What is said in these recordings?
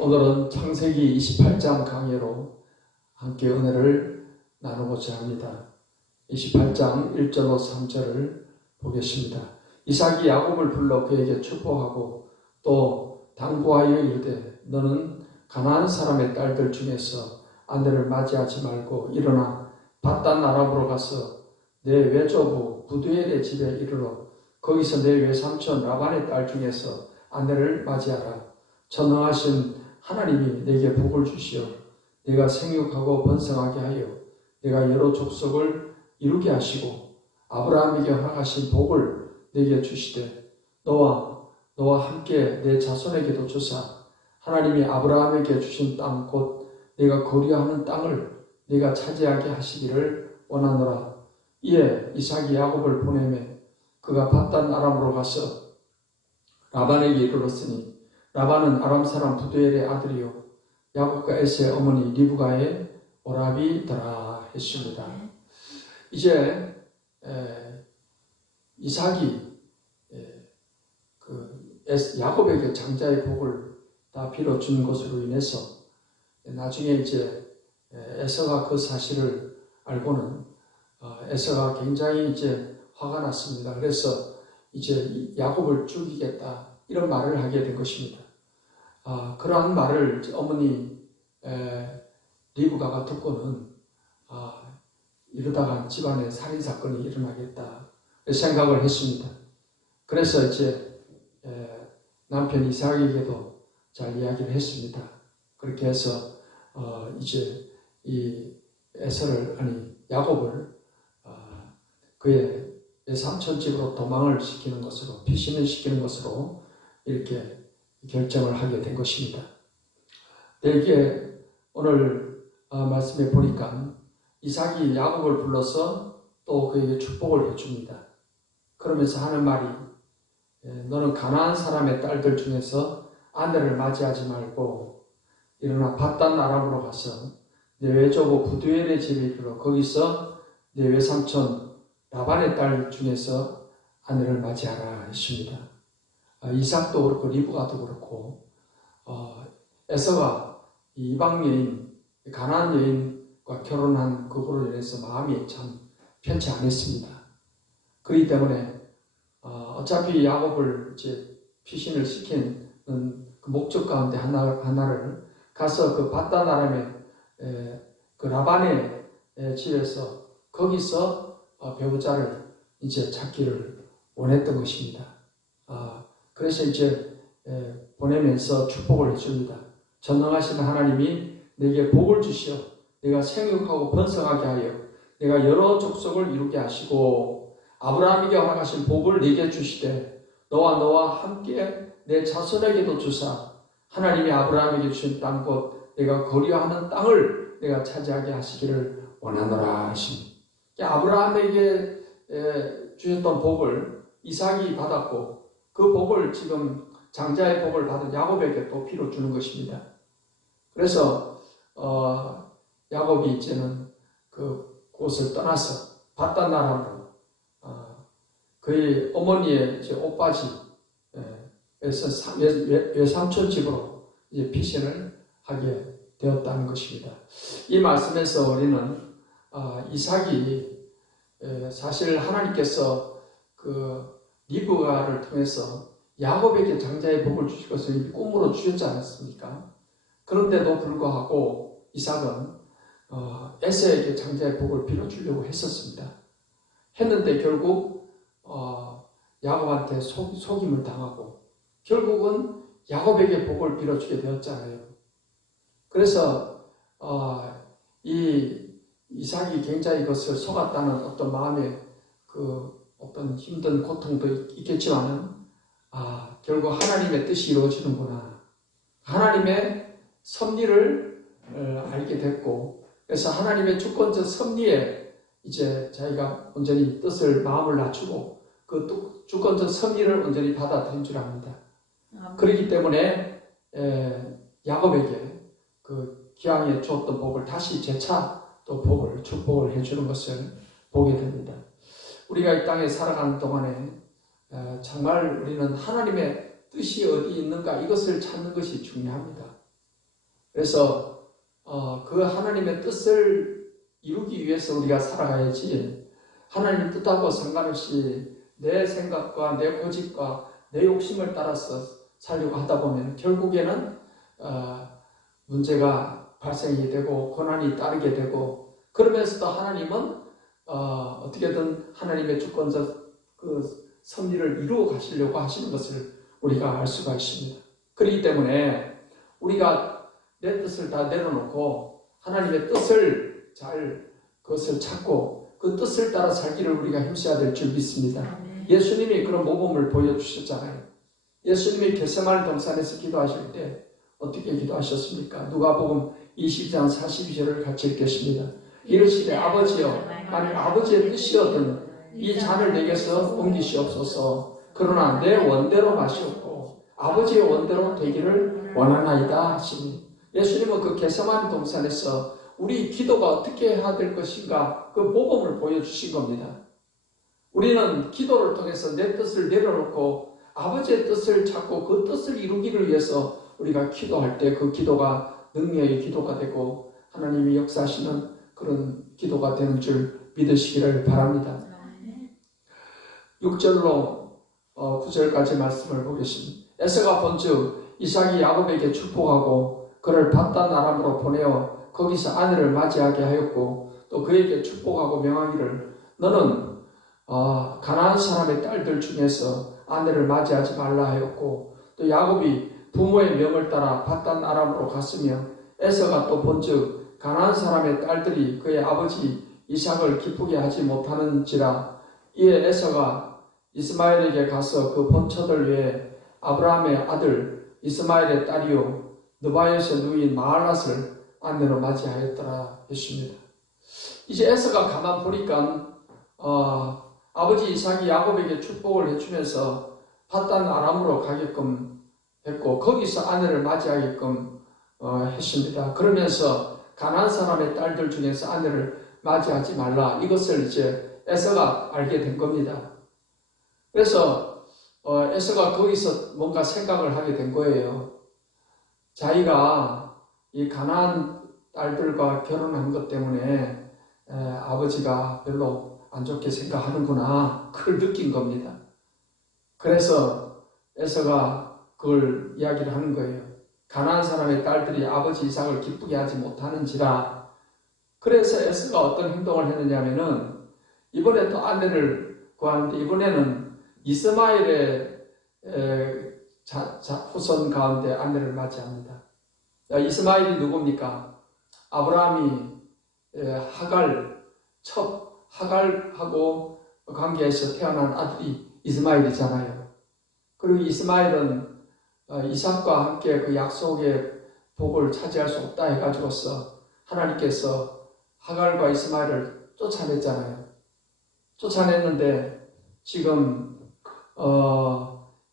오늘은 창세기 28장 강해로 함께 은혜를 나누고자 합니다. 28장 1절로 3절을 보겠습니다. 이삭이 야곱을 불러 그에게 축복하고 또 당부하여 이르되 너는 가나안 사람의 딸들 중에서 아내를 맞이하지 말고 일어나 밧단 아람으로 가서 내 외조부 부두엘의 집에 이르러 거기서 내 외삼촌 라반의 딸 중에서 아내를 맞이하라. 전능하신 하나님이 내게 복을 주시어 내가 생육하고 번성하게 하여 내가 여러 족속을 이루게 하시고 아브라함에게 허락하신 복을 내게 주시되 너와 함께 내 자손에게도 주사 하나님이 아브라함에게 주신 땅 곧 내가 거류하는 땅을 내가 차지하게 하시기를 원하노라. 이에 이삭이 야곱을 보내매 그가 밧단 아람으로 가서 라반에게 이르렀으니 라반은 아람 사람 부두엘의 아들이요 야곱과 에서의 어머니 리브가의 오라비더라 했습니다. 이제 이삭이 야곱에게 장자의 복을 다 빌어준 것으로 인해서 나중에 이제 에서가 그 사실을 알고는 에서가 굉장히 이제 화가 났습니다. 그래서 이제 야곱을 죽이겠다 이런 말을 하게 된 것입니다. 그러한 말을 어머니 리브가가 듣고는 이러다가 집안에 살인사건이 일어나겠다 생각을 했습니다. 그래서 이제 남편 이삭에게도 잘 이야기를 했습니다. 그렇게 해서 이제 이 야곱을 그의 삼촌 집으로 도망을 시키는 것으로 피신을 시키는 것으로 이렇게 결정을 하게 된 것입니다. 여기에 오늘 말씀에 보니까 이삭이 야곱을 불러서 또 그에게 축복을 해줍니다. 그러면서 하는 말이 너는 가나안 사람의 딸들 중에서 아내를 맞이하지 말고 일어나 밧단 아람으로 가서 내 외조부 부두엘의 집에 이르러 거기서 내 외삼촌 라반의 딸 중에서 아내를 맞이하라 했습니다. 이삭도 그렇고 리브가도 그렇고 에서가 이방 여인 가나안 여인과 결혼한 그거로 인해서 마음이 참 편치 않았습니다. 그렇기 때문에 어차피 야곱을 이제 피신을 시키는 그 목적 가운데 하나를 가서 그 밧단 아람의 그 라반의 집에서 거기서 배우자를 이제 찾기를 원했던 것입니다. 그래서 이제 보내면서 축복을 해줍니다. 전능하신 하나님이 내게 복을 주시어 내가 생육하고 번성하게 하여 내가 여러 족속을 이루게 하시고 아브라함에게 허락하신 복을 내게 주시되 너와 함께 내 자손에게도 주사 하나님이 아브라함에게 주신 땅 곧 내가 거류하는 땅을 내가 차지하게 하시기를 원하노라 하십니다. 아브라함에게 주셨던 복을 이삭이 받았고 그 복을 지금 장자의 복을 받은 야곱에게 또 피로 주는 것입니다. 그래서 야곱이 이제는 그 곳을 떠나서 밧단 아람으로 그의 어머니의 오빠집 외삼촌 집으로 이제 피신을 하게 되었다는 것입니다. 이 말씀에서 우리는 이삭이 사실 하나님께서 그 리브가를 통해서 야곱에게 장자의 복을 주실 것을 꿈으로 주셨지 않았습니까? 그런데도 불구하고 이삭은 에서에게 장자의 복을 빌어주려고 했었습니다. 했는데 결국 야곱한테 속임을 당하고 결국은 야곱에게 복을 빌어주게 되었잖아요. 그래서 이 이삭이 굉장히 그것을 속았다는 어떤 마음의 그 어떤 힘든 고통도 있겠지만은 결국 하나님의 뜻이 이루어지는구나. 하나님의 섭리를 알게 됐고 그래서 하나님의 주권적 섭리에 이제 자기가 온전히 마음을 낮추고 그 주권적 섭리를 온전히 받아들인 줄 압니다. 그렇기 때문에 야곱에게 그 기왕에 주었던 복을 다시 재차 또 축복을 해주는 것을 보게 됩니다. 우리가 이 땅에 살아가는 동안에 정말 우리는 하나님의 뜻이 어디 있는가 이것을 찾는 것이 중요합니다. 그래서 그 하나님의 뜻을 이루기 위해서 우리가 살아가야지, 하나님 뜻하고 상관없이 내 생각과 내 고집과 내 욕심을 따라서 살려고 하다 보면 결국에는 문제가 발생이 되고 고난이 따르게 되고, 그러면서도 하나님은 어떻게든 하나님의 주권적 그 섭리를 이루어 가시려고 하시는 것을 우리가 알 수가 있습니다. 그렇기 때문에 우리가 내 뜻을 다 내려놓고 하나님의 뜻을 잘 그것을 찾고 그 뜻을 따라 살기를 우리가 힘써야 될 줄 믿습니다. 예수님이 그런 모범을 보여주셨잖아요. 예수님이 겟세마네 동산에서 기도하실 때 어떻게 기도하셨습니까? 누가복음 22장 42절을 같이 읽겠습니다. 이르시되 아버지여, 만일 아버지의 뜻이었던 이 잔을 내게서 옮기시옵소서. 그러나 내 원대로 마시옵고 아버지의 원대로 되기를 원하나이다 하시니, 예수님은 그 겟세마네 동산에서 우리 기도가 어떻게 해야 될 것인가 그 모범을 보여주신 겁니다. 우리는 기도를 통해서 내 뜻을 내려놓고 아버지의 뜻을 찾고 그 뜻을 이루기를 위해서 우리가 기도할 때 그 기도가 능력의 기도가 되고 하나님이 역사하시는 그런 기도가 되는 줄 믿으시기를 바랍니다. 6절로 9절까지 말씀을 보겠습니다. 에서가 본즉 이삭이 야곱에게 축복하고 그를 밧단 아람으로 보내어 거기서 아내를 맞이하게 하였고, 또 그에게 축복하고 명하기를 너는 가나안 사람의 딸들 중에서 아내를 맞이하지 말라 하였고, 또 야곱이 부모의 명을 따라 밧단 아람으로 갔으며 에서가 또 본즉 가나안 사람의 딸들이 그의 아버지 이삭을 기쁘게 하지 못하는지라, 이에 에서가 이스마엘에게 가서 그 본처들 외에 아브라함의 아들 이스마엘의 딸이요 느바요의 누이인 마할랏을 아내로 맞이하였더라 했습니다. 이제 에서가 가만 보니까 아버지 이삭이 야곱에게 축복을 해주면서 밧단 아람으로 가게끔 했고 거기서 아내를 맞이하게끔 했습니다. 그러면서 가나안 사람의 딸들 중에서 아내를 맞이하지 말라, 이것을 이제 에서가 알게 된 겁니다. 그래서 에서가 거기서 뭔가 생각을 하게 된 거예요. 자기가 이 가나안 딸들과 결혼한 것 때문에 아버지가 별로 안 좋게 생각하는구나, 그걸 느낀 겁니다. 그래서 에서가 그걸 이야기를 하는 거예요. 가나안 사람의 딸들이 아버지 이삭을 기쁘게 하지 못하는지라. 그래서 에서가 어떤 행동을 했느냐면은 이번에 또 아내를 구하는데 이번에는 이스마엘의 후손 가운데 아내를 맞이합니다. 이스마엘이 누굽니까? 아브라함이 하갈하고 관계에서 태어난 아들이 이스마엘이잖아요. 그리고 이스마엘은 이삭과 함께 그 약속의 복을 차지할 수 없다 해가지고서 하나님께서 하갈과 이스마엘을 쫓아냈잖아요. 쫓아냈는데 지금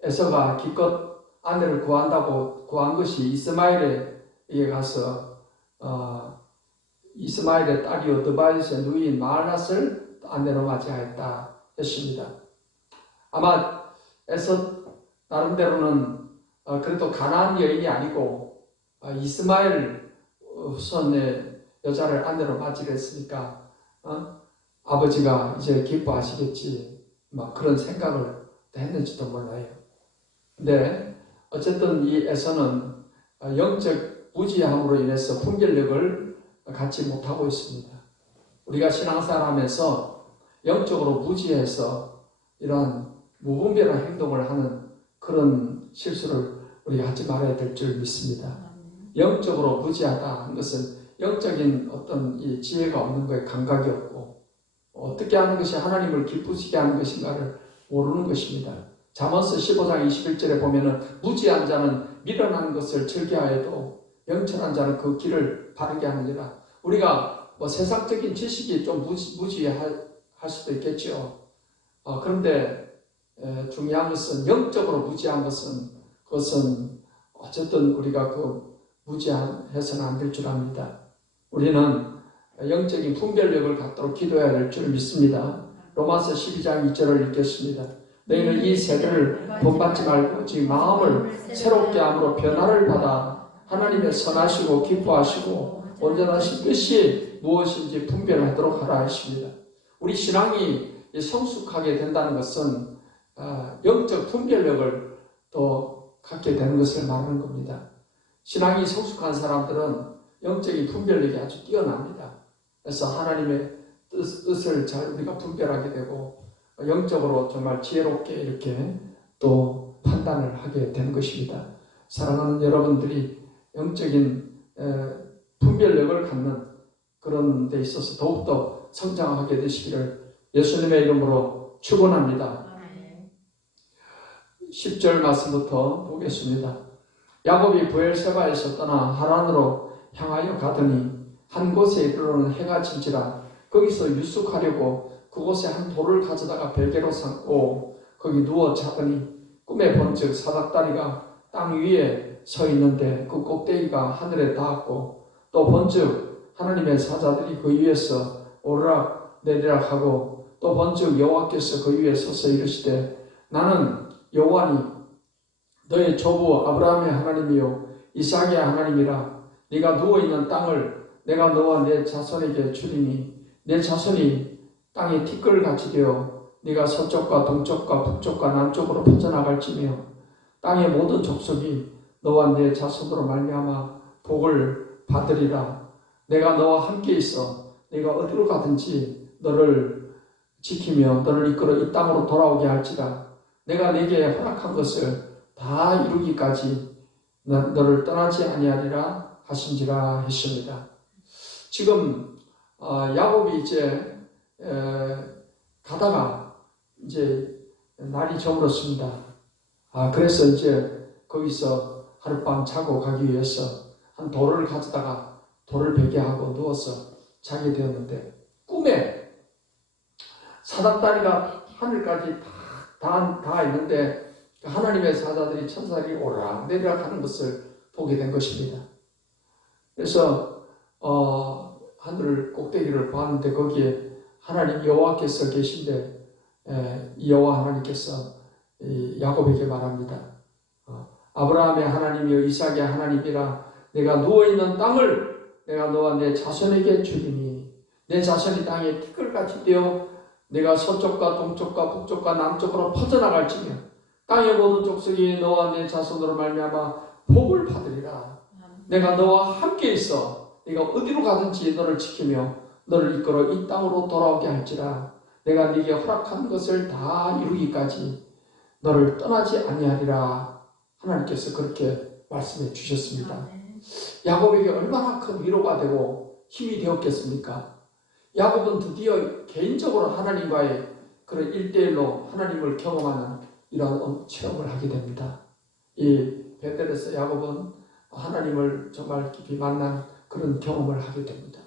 에서가 기껏 아내를 구한다고 구한 것이 이스마엘에게 가서 이스마엘의 딸이요 느바요의 누이인 마할랏을 아내로 맞이하였다 했습니다. 아마 에서 나름대로는 그래도 가나안 여인이 아니고 이스마엘 후손의 여자를 아내로 맞이를 했으니까 아버지가 이제 기뻐하시겠지, 막 그런 생각을 했는지도 몰라요. 근데 어쨌든 이 에서는 영적 무지함으로 인해서 분별력을 갖지 못하고 있습니다. 우리가 신앙생활하면서 영적으로 무지해서 이러한 무분별한 행동을 하는 그런 실수를 우리가 하지 말아야 될 줄 믿습니다. 영적으로 무지하다 하는 것은 영적인 어떤 이 지혜가 없는 거에 감각이 없고 어떻게 하는 것이 하나님을 기쁘시게 하는 것인가를 모르는 것입니다. 잠언서 15장 21절에 보면은 무지한 자는 미련한 것을 즐겨하여도 영천한 자는 그 길을 바르게 하느니라. 우리가 뭐 세상적인 지식이 좀 무지할 수도 있겠죠. 그런데 중요한 것은 영적으로 무지한 것은 그것은 어쨌든 우리가 그 무지해서는 안 될 줄 압니다. 우리는 영적인 분별력을 갖도록 기도해야 될 줄 믿습니다. 로마서 12장 2절을 읽겠습니다. 너희는 이 세대를 본받지 말고 즉 마음을 새롭게 함으로 변화를 받아 하나님의 선하시고 기뻐하시고 온전하신 뜻이 무엇인지 분별하도록 하라 하십니다. 우리 신앙이 성숙하게 된다는 것은 영적 분별력을 또 갖게 되는 것을 말하는 겁니다. 신앙이 성숙한 사람들은 영적인 분별력이 아주 뛰어납니다. 그래서 하나님의 뜻을 잘 우리가 분별하게 되고 영적으로 정말 지혜롭게 이렇게 또 판단을 하게 되는 것입니다. 사랑하는 여러분들이 영적인 분별력을 갖는 그런 데 있어서 더욱더 성장하게 되시기를 예수님의 이름으로 축원합니다. 10절 말씀부터 보겠습니다. 야곱이 브엘세바에서 떠나 하란으로 향하여 가더니 한 곳에 이르러는 해가 진지라 거기서 유숙하려고 그곳에 한 돌을 가져다가 베개로 삼고 거기 누워 자더니 꿈에 본즉 사닥다리가 땅 위에 서 있는데 그 꼭대기가 하늘에 닿았고 또 본즉 하나님의 사자들이 그 위에서 오르락 내리락 하고 또 본즉 여호와께서 그 위에 서서 이르시되 나는 여호와니 너의 조부 아브라함의 하나님이요 이삭의 하나님이라. 네가 누워있는 땅을 내가 너와 내 자손에게 주리니 내 자손이 땅에 티끌같이 되어 네가 서쪽과 동쪽과 북쪽과 남쪽으로 퍼져나갈지며 땅의 모든 족속이 너와 내 자손으로 말미암아 복을 받으리라. 내가 너와 함께 있어 네가 어디로 가든지 너를 지키며 너를 이끌어 이 땅으로 돌아오게 할지라. 내가 네게 허락한 것을 다 이루기까지 너를 떠나지 아니하리라 하신지라 했습니다. 지금 야곱이 이제 가다가 이제 날이 저물었습니다. 그래서 이제 거기서 하룻밤 자고 가기 위해서 한 돌을 가져다가 돌을 베개하고 누워서 자게 되었는데 꿈에 사닥다리가 하늘까지 다 있는데 하나님의 사자들이 천사들이 오르락 내리락 하는 것을 보게 된 것입니다. 그래서 하늘 꼭대기를 봤는데 거기에 하나님 여호와께서 계신데 이 여호와 하나님께서 야곱에게 말합니다. 아브라함의 하나님이요 이삭의 하나님이라. 내가 누워있는 땅을 내가 너와 내 자손에게 주리니 내 자손이 땅에 티끌같이 되어 내가 서쪽과 동쪽과 북쪽과 남쪽으로 퍼져나갈지며 땅의 모든 족속이 너와 내 자손으로 말미암아 복을 받으리라. 내가 너와 함께 있어 네가 어디로 가든지 너를 지키며 너를 이끌어 이 땅으로 돌아오게 할지라. 내가 네게 허락한 것을 다 이루기까지 너를 떠나지 아니하리라. 하나님께서 그렇게 말씀해 주셨습니다. 야곱에게 얼마나 큰 위로가 되고 힘이 되었겠습니까? 야곱은 드디어 개인적으로 하나님과의 그런 1대1로 하나님을 경험하는 이러한 체험을 하게 됩니다. 이 베델에서 야곱은 하나님을 정말 깊이 만난 그런 경험을 하게 됩니다.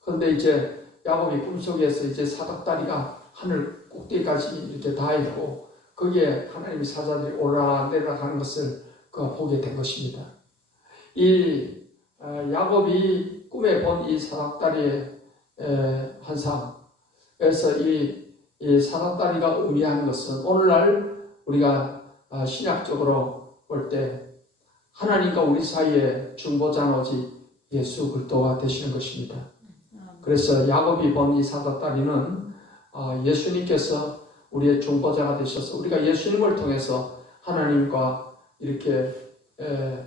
그런데 이제 야곱이 꿈속에서 이제 사닥다리가 하늘 꼭대기까지 이렇게 닿아 있고 거기에 하나님의 사자들이 오르락 내리락 하는 것을 그가 보게 된 것입니다. 이 야곱이 꿈에 본 이 사닥다리의 환상에서 이 사닥다리가 의미하는 것은 오늘날 우리가 신약적으로 볼 때 하나님과 우리 사이에 중보자는 오직 예수 그리스도가 되시는 것입니다. 그래서 야곱이 본 이 사닥다리는 예수님께서 우리의 중보자가 되셔서 우리가 예수님을 통해서 하나님과 이렇게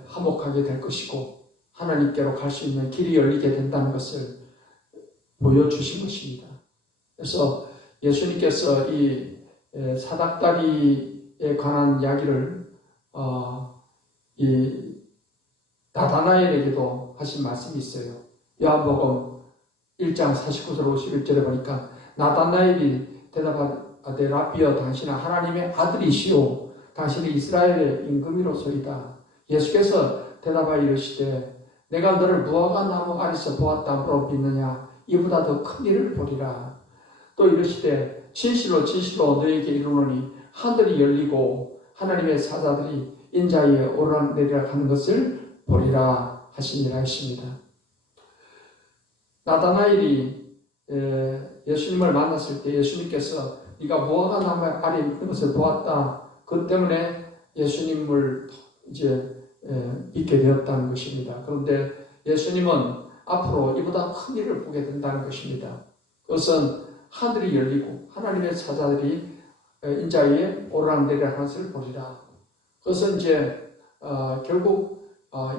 화목하게 될 것이고 하나님께로 갈 수 있는 길이 열리게 된다는 것을 보여주신 것입니다. 그래서 예수님께서 이 사닥다리에 관한 이야기를 이 나다나엘에게도 하신 말씀이 있어요. 요한복음 1장 49절 51절에 보니까 나다나엘이 대답하되 라비여 당신은 하나님의 아들이시오 당신이 이스라엘의 임금이로소이다. 예수께서 대답하여 이르시되 내가 너를 무화과 나무 아래서 보았다므로 믿느냐 이보다 더 큰 일을 보리라. 또 이르시되 진실로 진실로 너에게 이르노니 하늘이 열리고 하나님의 사자들이 인자위에 오르락 내리락 하는 것을 보리라 하시니라 했습니다. 나다나엘이 예수님을 만났을 때 예수님께서 네가 무화과 나무 아래 있는 것을 보았다. 그 때문에 예수님을 이제 믿게 되었다는 것입니다. 그런데 예수님은 앞으로 이보다 큰 일을 보게 된다는 것입니다. 그것은 하늘이 열리고 하나님의 사자들이 인자의 오르락내리락 하는 것을 보리라. 그것은 이제 결국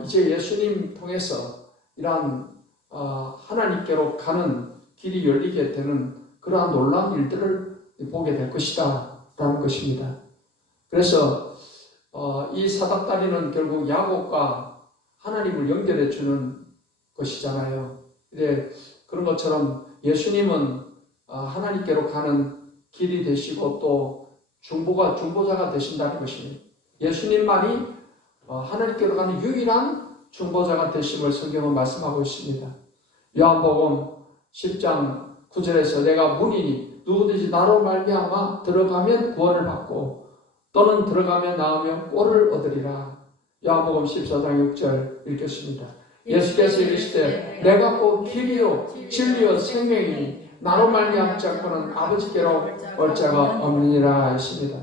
이제 예수님 통해서 이러한 하나님께로 가는 길이 열리게 되는 그러한 놀라운 일들을 보게 될 것이다 라는 것입니다. 그래서 이 사닥다리는 결국 야곱과 하나님을 연결해 주는 것이잖아요. 근데 그런 것처럼 예수님은 하나님께로 가는 길이 되시고 또 중보자가 되신다는 것입니다. 예수님만이 하나님께로 가는 유일한 중보자가 되심을 성경은 말씀하고 있습니다. 요한복음 10장 9절에서 내가 문이니 누구든지 나로 말미암아 들어가면 구원을 받고 또는 들어가면 나오면 꼴을 얻으리라. 요한복음 14장 6절 읽겠습니다. 예수께서 이르시되 내가 곧 길이요 진리요 생명이니 나로 말미암지 않고는 아버지께로 올 자가 없느니라 하십니다.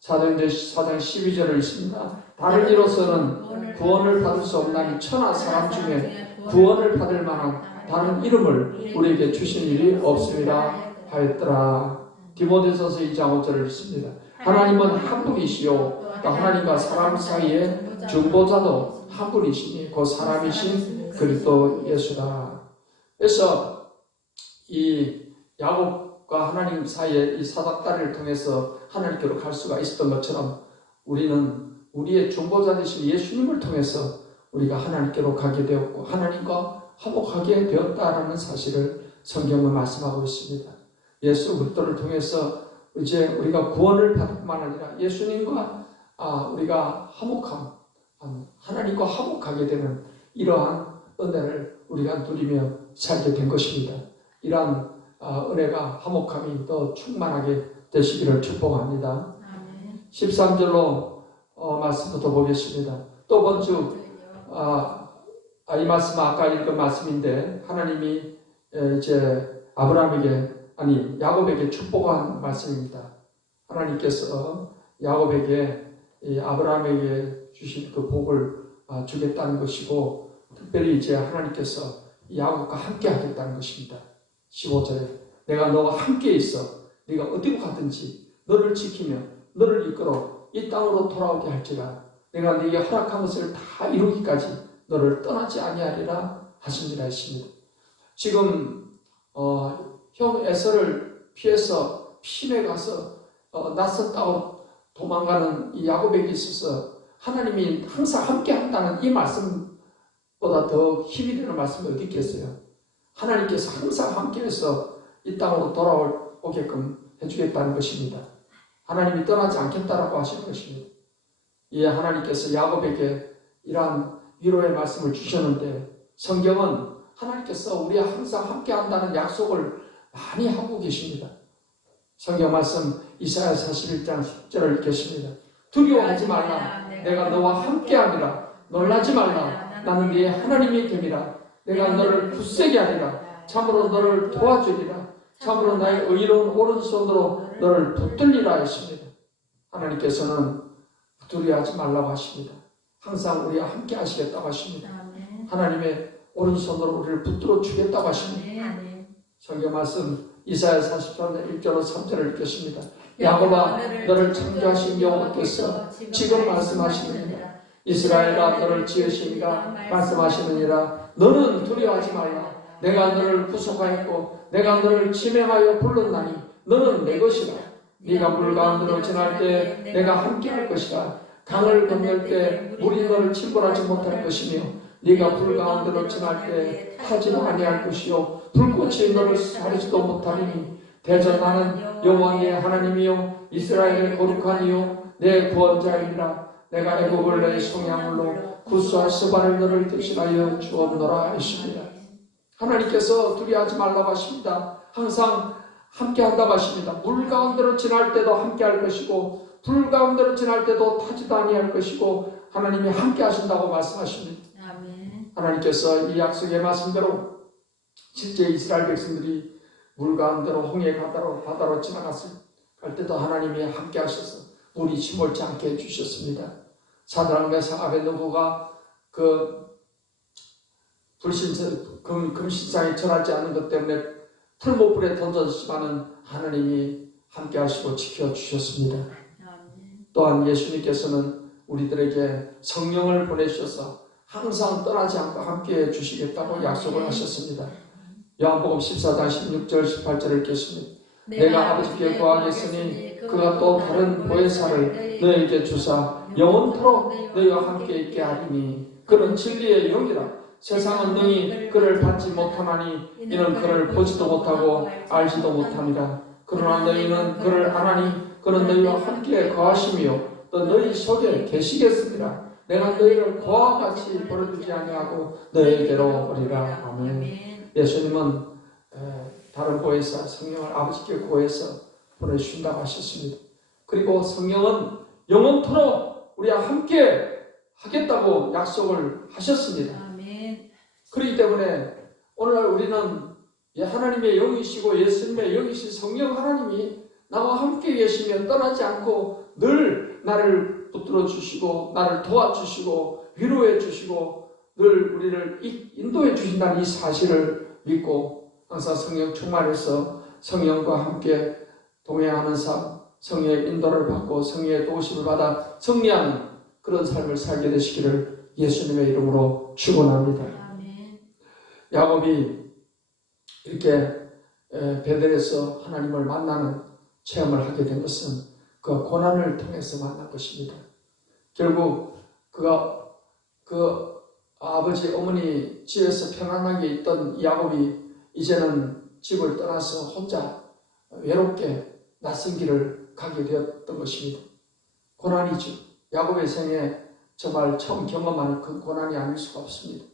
사도행전 4장 12절을 읽습니다. 다른 이로서는 구원을 받을 수 없나니 천하 사람 중에 구원을 받을 만한 다른 이름을 우리에게 주신 일이 없음이라 하였더라. 디모데전서 2장 5절을 읽습니다. 하나님은 한 분이시요 또 하나님과 사람 사이에 중보자도 한 분이시니 그 사람이신 그리스도 예수라. 그래서 이 야곱과 하나님 사이에 이 사닥다리를 통해서 하나님께로 갈 수가 있었던 것처럼 우리는 우리의 중보자 되신 예수님을 통해서 우리가 하나님께로 가게 되었고 하나님과 화목하게 되었다라는 사실을 성경은 말씀하고 있습니다. 예수 그리스도를 통해서 이제 우리가 구원을 받을 뿐만 아니라 예수님과 우리가 화목함, 하나님과 화목하게 되는 이러한 은혜를 우리가 누리며 살게 된 것입니다. 이러한 은혜가 화목함이 더 충만하게 되시기를 축복합니다. 13절로 말씀부터 보겠습니다. 또 번주 이 말씀은 아까 읽은 말씀인데 하나님이 이제 야곱에게 축복한 말씀입니다. 하나님께서 야곱에게 아브라함에게 주신 그 복을 주겠다는 것이고 특별히 이제 하나님께서 야곱과 함께 하겠다는 것입니다. 15절에 내가 너와 함께 있어 네가 어디로 가든지 너를 지키며 너를 이끌어 이 땅으로 돌아오게 할지라 내가 네게 허락한 것을 다 이루기까지 너를 떠나지 아니하리라 하시니라 했습니다. 지금 형 에서를 피해서 핀에 가서 낯선 땅으로 도망가는 이 야곱에게 있어서 하나님이 항상 함께 한다는 이 말씀보다 더 힘이 되는 말씀이 어디 있겠어요? 하나님께서 항상 함께해서 이 땅으로 돌아오게끔 해주겠다는 것입니다. 하나님이 떠나지 않겠다라고 하시는 것입니다. 이 하나님께서 야곱에게 이러한 위로의 말씀을 주셨는데 성경은 하나님께서 우리와 항상 함께한다는 약속을 많이 하고 계십니다. 성경 말씀 이사야 41장 10절을 읽겠습니다. 두려워하지 말라. 내가 너와 함께하리라. 놀라지 말라. 나는 네 하나님의 됨이라. 내가 너를 굳세게 하리라. 참으로 너를 도와주리라. 참으로 나의 의로운 오른손으로 너를 붙들리라 했습니다. 하나님께서는 두려워하지 말라고 하십니다. 항상 우리와 함께 하시겠다고 하십니다. 하나님의 오른손으로 우리를 붙들어 주겠다고 하십니다. 성경 말씀 이사야 43장 1절로 3절을 읽겠습니다. 야곱아 너를 창조하신 여호와께서 지금 말씀하시느니라. 이스라엘아 너를 지으시니라 말씀하시느니라. 너는 두려워하지 말라. 내가 너를 구속하였고 내가 너를 지명하여 불렀나니 너는 내 것이라. 네가 물 가운데로 지날 때 내가 함께할 것이라. 강을 건널 때 물이 너를 침몰하지 못할 것이며 네가 불 가운데로 지날 때 타지도 아니할 것이요 불꽃이 너를 사르지도 못하리니 대저 나는 여호와의 하나님이요 이스라엘의 거룩한 이요 내 구원자이니라. 내가 애굽을 내 성향물로 구수한 스바를 너를 대신하여 주었노라 하십니다. 하나님께서 두려워하지 말라고 하십니다. 항상 함께 한다고 하십니다. 물 가운데로 지날 때도 함께 할 것이고 불 가운데로 지날 때도 타지도 아니할 것이고 하나님이 함께 하신다고 말씀하십니다. 아멘. 하나님께서 이 약속의 말씀대로 실제 이스라엘 백성들이 물 가운데로 홍해 바다로 지나갔을 때도 하나님이 함께 하셔서 물이 침몰지 않게 해주셨습니다. 사드락 메삭 아벳느고가 그 금신상에 절하지 않는 것 때문에 풀무불에 던졌지만은 하나님이 함께 하시고 지켜주셨습니다. 또한 예수님께서는 우리들에게 성령을 보내주셔서 항상 떠나지 않고 함께 해주시겠다고 약속을 하셨습니다. 요한복음 14장 16절 18절을 읽겠습니다. 내가 아버지께 구하겠으니 그가 또 다른 보혜사를 너희에게 주사 영원토록 너희와 함께 있게 하리니 그는 진리의 영이라. 세상은 능히 그를 받지 못하나니 이는 그를 보지도 못하고 알지도 못함이라. 그러나 너희는 그를 아나니 그는 너희와 함께 거하시며 또 너희 속에 계시겠습니다. 내가 너희를 고와 같이 버려두지 아니하고 너희에게로 오리라. 아멘. 예수님은 다른 보혜사 성령을 아버지께 구해서 보내주신다고 하셨습니다. 그리고 성령은 영원토록 우리와 함께 하겠다고 약속을 하셨습니다. 아멘. 그렇기 때문에 오늘날 우리는 하나님의 영이시고 예수님의 영이신 성령 하나님이 나와 함께 계시며 떠나지 않고 늘 나를 붙들어 주시고 나를 도와주시고 위로해 주시고 늘 우리를 인도해 주신다는 이 사실을 믿고 항상 성령 충만해서 성령과 함께 동행하는 삶, 성령의 인도를 받고 성령의 도우심을 받아 승리하는 그런 삶을 살게 되시기를 예수님의 이름으로 축원합니다. 아멘. 야곱이 이렇게 베델에서 하나님을 만나는 체험을 하게 된 것은 그 고난을 통해서 만난 것입니다. 결국 그가 그 아버지 어머니 집에서 편안하게 있던 야곱이 이제는 집을 떠나서 혼자 외롭게 낯선 길을 가게 되었던 것입니다. 고난이죠. 야곱의 생에 정말 처음 경험하는 그 고난이 아닐 수가 없습니다.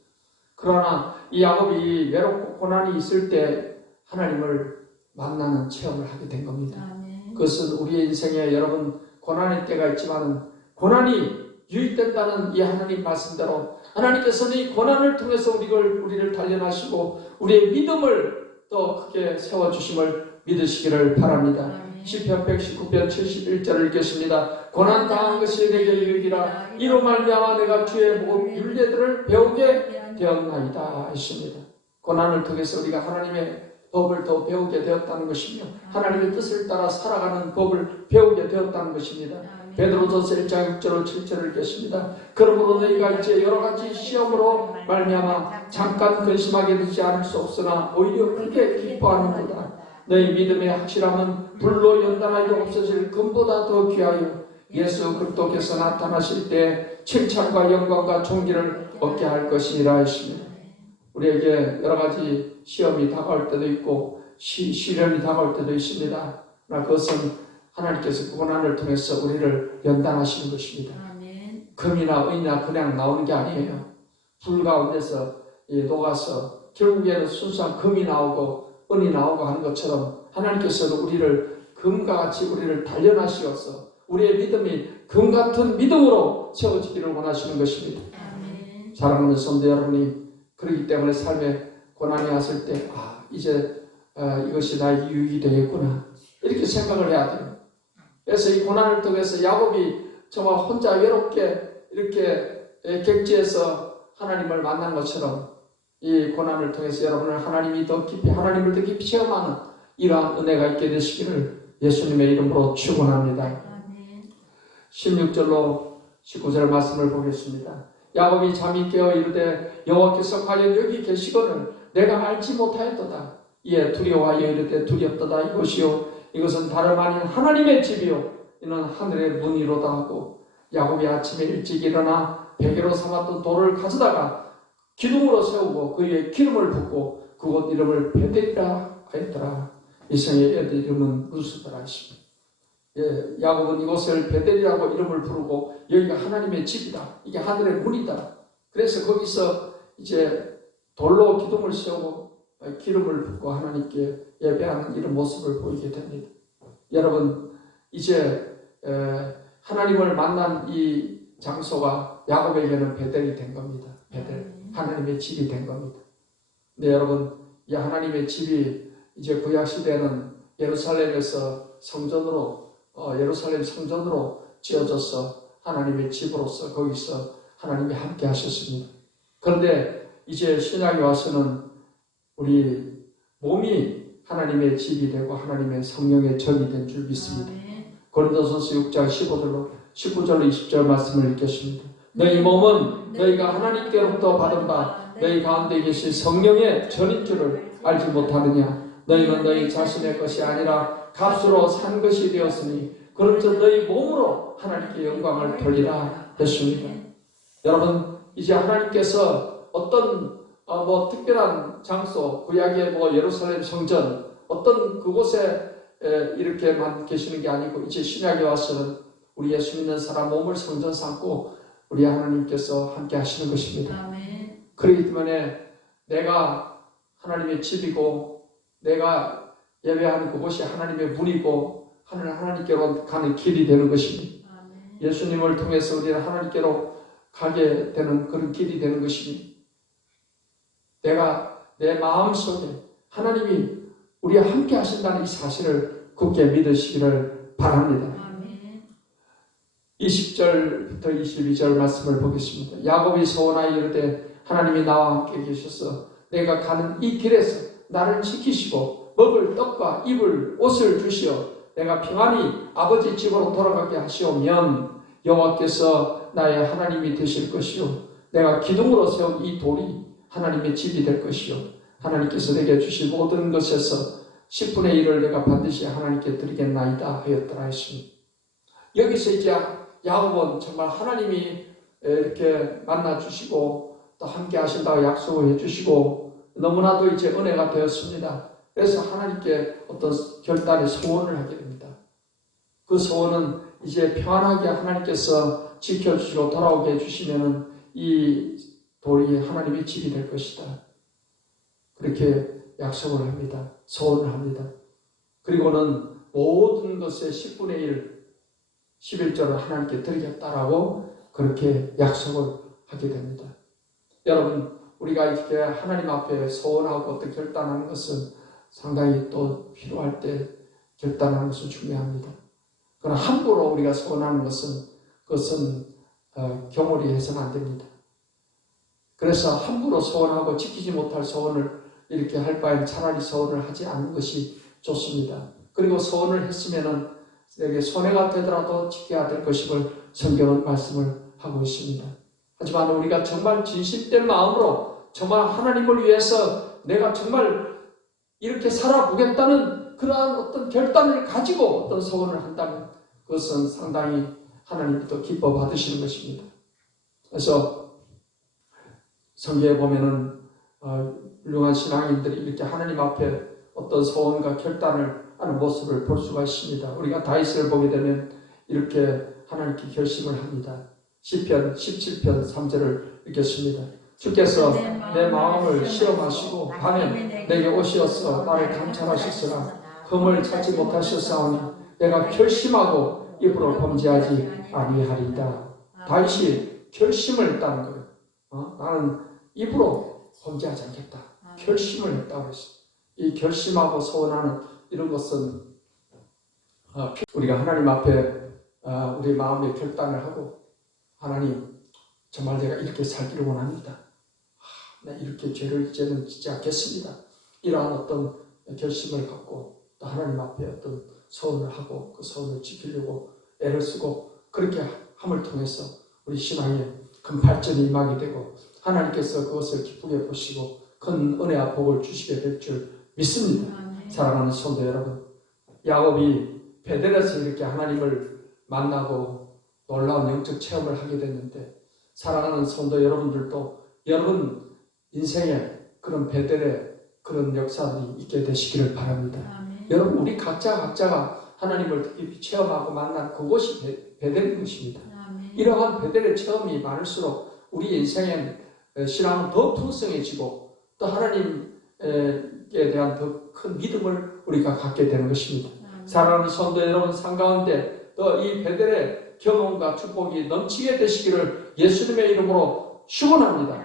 그러나 이 야곱이 외롭고 고난이 있을 때 하나님을 만나는 체험을 하게 된 겁니다. 아멘. 그것은 우리의 인생에 여러분 고난의 때가 있지만 고난이 유익된다는 이 하나님 말씀대로 하나님께서는 이 고난을 통해서 우리를 단련하시고 우리의 믿음을 더 크게 세워주심을 믿으시기를 바랍니다. 시편 119편 71절을 읽겠습니다. 고난 당한 것이 내게 이르기라 이로 말미암아 내가 주의 율례들을 배우게 되었나이다 했습니다. 고난을 통해서 우리가 하나님의 법을 더 배우게 되었다는 것이며 하나님의 뜻을 따라 살아가는 법을 배우게 되었다는 것입니다. 베드로전서 1장 6절로 7절을 읽겠습니다. 그러므로 너희가 이제 여러 가지 시험으로 말미암아 잠깐 근심하게 되지 않을 수 없으나 오히려 크게 기뻐하는도다. 너희 믿음의 확실함은 불로 연단하여 없어질 금보다 더 귀하여 예수 그리스도께서 나타나실 때 칭찬과 영광과 존귀를 얻게 할 것이니라 했습니다. 우리에게 여러 가지 시험이 다가올 때도 있고 시련이 다가올 때도 있습니다. 그러나 그것은 하나님께서 고난을 통해서 우리를 연단하시는 것입니다. 아멘. 금이나 은이나 그냥 나오는 게 아니에요. 불 가운데서 녹아서 결국에는 순수한 금이 나오고 은이 나오고 하는 것처럼 하나님께서도 우리를 금과 같이 우리를 단련하시어서 우리의 믿음이 금 같은 믿음으로 세워지기를 원하시는 것입니다. 아멘. 사랑하는 성도 여러분이 그렇기 때문에 삶에 고난이 왔을 때 이제 이것이 나의 유익이 되겠구나 이렇게 생각을 해야 돼요. 그래서 이 고난을 통해서 야곱이 정말 혼자 외롭게 이렇게 객지에서 하나님을 만난 것처럼 이 고난을 통해서 여러분을 하나님을 더 깊이 체험하는 이러한 은혜가 있게 되시기를 예수님의 이름으로 축원합니다. 16절로 19절 말씀을 보겠습니다. 야곱이 잠이 깨어 이르되 여호와께서 과연 여기 계시거늘 내가 알지 못하였도다. 이에 두려워하여 이르되 두렵도다. 이것은 다름 아닌 하나님의 집이요 이는 하늘의 문이로다 하고 야곱이 아침에 일찍 일어나 베개로 삼았던 돌을 가져다가 기둥으로 세우고 그 위에 기름을 붓고 그곳 이름을 베델이라 하였더라. 이 성의 애들 이름은 루스더라 했습니다. 야곱은 이곳을 베델이라고 이름을 부르고 여기가 하나님의 집이다. 이게 하늘의 문이다. 그래서 거기서 이제 돌로 기둥을 세우고 기름을 붓고 하나님께 예배하는 이런 모습을 보이게 됩니다. 여러분 이제 하나님을 만난 이 장소가 야곱에게는 베델이 된 겁니다. 베델, 하나님의 집이 된 겁니다. 네, 여러분 이 하나님의 집이 이제 구약시대에는 예루살렘에서 성전으로 예루살렘 성전으로 지어져서 하나님의 집으로서 거기서 하나님이 함께 하셨습니다. 그런데 이제 신약에 와서는 우리 몸이 하나님의 집이 되고 하나님의 성령의 전이 된 줄 믿습니다. 고린도전서 6장 15절로 19절로 20절 말씀을 읽겠습니다. 너희 몸은 너희가 하나님께로부터 받은 바 너희 가운데 계신 성령의 전인 줄을 알지 못하느냐. 너희는 너희 자신의 것이 아니라 값으로 산 것이 되었으니 그런즉 너희 몸으로 하나님께 영광을 돌리라 했습니다. 여러분, 이제 하나님께서 어떤 특별한 장소, 구약의 예루살렘 성전 어떤 그곳에 이렇게만 계시는 게 아니고 이제 신약에 와서는 우리 예수 믿는 사람 몸을 성전 삼고 우리 하나님께서 함께 하시는 것입니다. 아멘. 그렇기 때문에 내가 하나님의 집이고 내가 예배하는 그곳이 하나님의 문이고 하나님께로 가는 길이 되는 것입니다. 아멘. 예수님을 통해서 우리는 하나님께로 가게 되는 그런 길이 되는 것입니다. 내가 내 마음속에 하나님이 우리와 함께 하신다는 이 사실을 굳게 믿으시기를 바랍니다. 아멘. 20절부터 22절 말씀을 보겠습니다. 야곱이 소원하여 이르되 하나님이 나와 함께 계셔서 내가 가는 이 길에서 나를 지키시고 먹을 떡과 입을 옷을 주시어 내가 평안히 아버지 집으로 돌아가게 하시오면 여호와께서 나의 하나님이 되실 것이요 내가 기둥으로 세운 이 돌이 하나님의 집이 될 것이요 하나님께서 내게 주신 모든 것에서 10분의 1을 내가 반드시 하나님께 드리겠나이다 하였더라 했습니다. 여기서 이제 야곱은 정말 하나님이 이렇게 만나주시고 또 함께 하신다고 약속을 해주시고 너무나도 이제 은혜가 되었습니다. 그래서 하나님께 어떤 결단의 소원을 하게 됩니다. 그 소원은 이제 평안하게 하나님께서 지켜주시고 돌아오게 해주시면은 이 돌이 하나님의 집이 될 것이다. 그렇게 약속을 합니다. 소원을 합니다. 그리고는 모든 것의 10분의 1, 11절을 하나님께 드리겠다라고 그렇게 약속을 하게 됩니다. 여러분, 우리가 이렇게 하나님 앞에 소원하고 어떤 결단하는 것은 상당히 또 필요할 때 결단하는 것은 중요합니다. 그러나 함부로 우리가 소원하는 것은 그것은 경홀히 해서는 안 됩니다. 그래서 함부로 소원하고 지키지 못할 소원을 이렇게 할 바엔 차라리 소원을 하지 않는 것이 좋습니다. 그리고 소원을 했으면은 내게 손해가 되더라도 지켜야 될 것임을 성경은 말씀을 하고 있습니다. 하지만 우리가 정말 진심된 마음으로 정말 하나님을 위해서 내가 정말 이렇게 살아보겠다는 그러한 어떤 결단을 가지고 어떤 소원을 한다면 그것은 상당히 하나님이 또 기뻐 받으시는 것입니다. 그래서 성경에 보면은 훌륭한 신앙인들이 이렇게 하나님 앞에 어떤 소원과 결단을 하는 모습을 볼 수가 있습니다. 우리가 다윗을 보게 되면 이렇게 하나님께 결심을 합니다. 시편 17편 3절을 읽겠습니다. 주께서 내 마음을 시험하시고 밤에 내게 오시어서 나를 감찰하셨으나 흠을 찾지 못하셨사오니 내가 결심하고 입으로 범죄하지 아니하리이다. 다윗이 결심을 했다는 거예요. 나는 입으로 범죄하지 않겠다. 결심을 했다고 했어요. 이 결심하고 소원하는 이런 것은 우리가 하나님 앞에 우리 마음의 결단을 하고 하나님 정말 내가 이렇게 살기를 원합니다. 나 이렇게 죄를 이제는 짓지 않겠습니다. 이러한 어떤 결심을 갖고 또 하나님 앞에 어떤 소원을 하고 그 소원을 지키려고 애를 쓰고 그렇게 함을 통해서 우리 신앙에 큰 발전이 임하게 되고 하나님께서 그것을 기쁘게 보시고 큰 은혜와 복을 주시게 될 줄 믿습니다. 사랑하는 성도 여러분, 야곱이 베델에서 이렇게 하나님을 만나고 놀라운 영적 체험을 하게 됐는데 사랑하는 성도 여러분들도 여러분 인생에 그런 베델의 그런 역사들이 있게 되시기를 바랍니다. 아멘. 여러분 우리 각자가 하나님을 특히 체험하고 만난 그곳이 베델인 것입니다. 아멘. 이러한 베델의 체험이 많을수록 우리 인생의 신앙은 더 풍성해지고 또 하나님에 대한 더 큰 믿음을 우리가 갖게 되는 것입니다. 사랑하는 성도 여러분 삶 가운데 또 이 베델의 경험과 축복이 넘치게 되시기를 예수님의 이름으로 축원합니다.